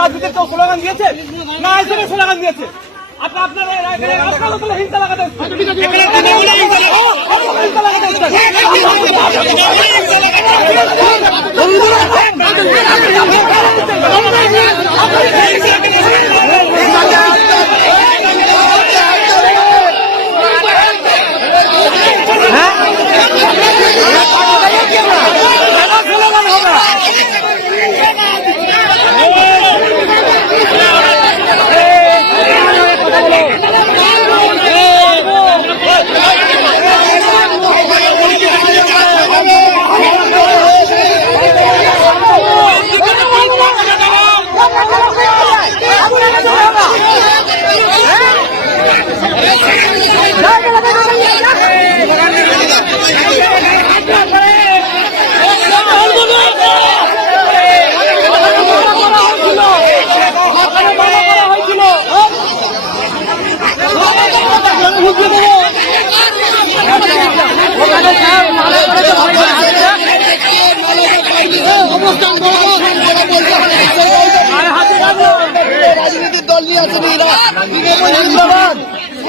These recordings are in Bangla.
রাজনীতির কেউ স্লোগান দিয়েছে? না হিসেবে স্লোগান দিয়েছে। আপনার আপনারা হিংসা লাগাতে তৃণমূলে হিংসা লাগাতে- রাজনীতির দল নিয়ে আসেনি এরা। জিন্দাবাদ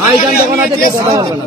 ভাইজান যখন আছে কথা বলবে না